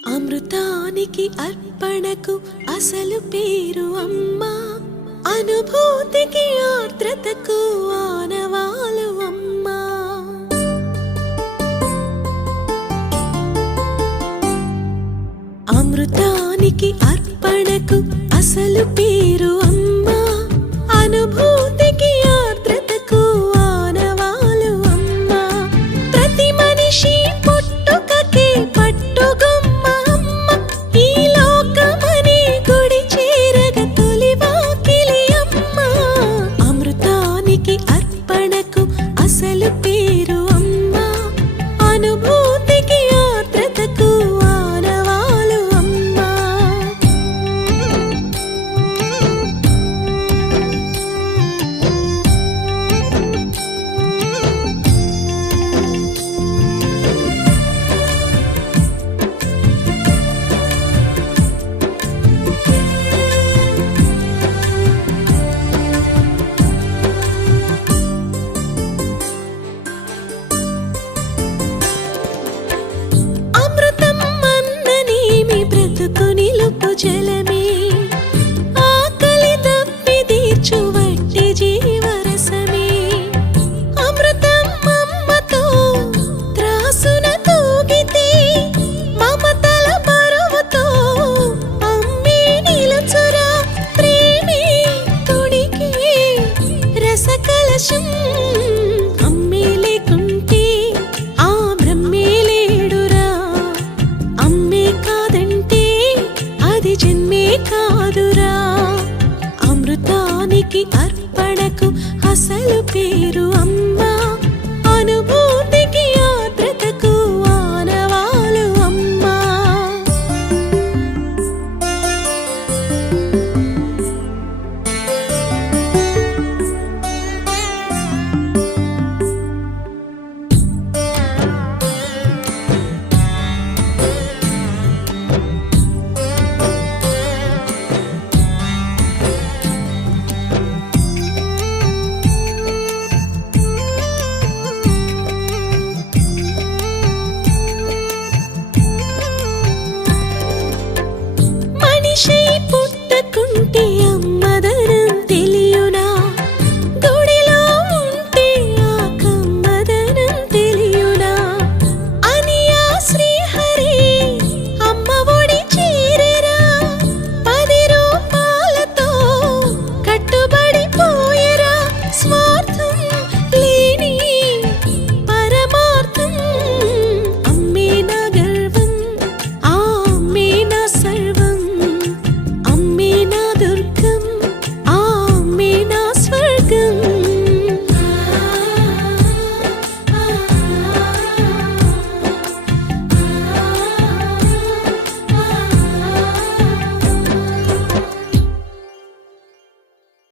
అమృతానికి అర్పణకు అసలు పేరు అమ్మా, అనుభూతికి ఆర్ద్రతకు ఆనవాలు అమ్మా. అమృతానికి అర్పణకు అసలు పేరు అమ్మా, అనుభూతికి ఆర్ద్రతకు ఆనవాలు అమ్మా. ప్రతి మనిషి పుట్టుకకే పట్టుగొమ్మ అమ్మ, ఈ లోకమనే గుడి చేరగ తొలి వాకిలి అమ్మ. అమృతానికి అర్పణకు అసలు పేరు అమ్మా, అనుభూతికి ఆర్ద్రతకు ఆనవాలు అమ్మా. అమృతం అన్ననేమి బ్రతుకు నిలుపు జలమే.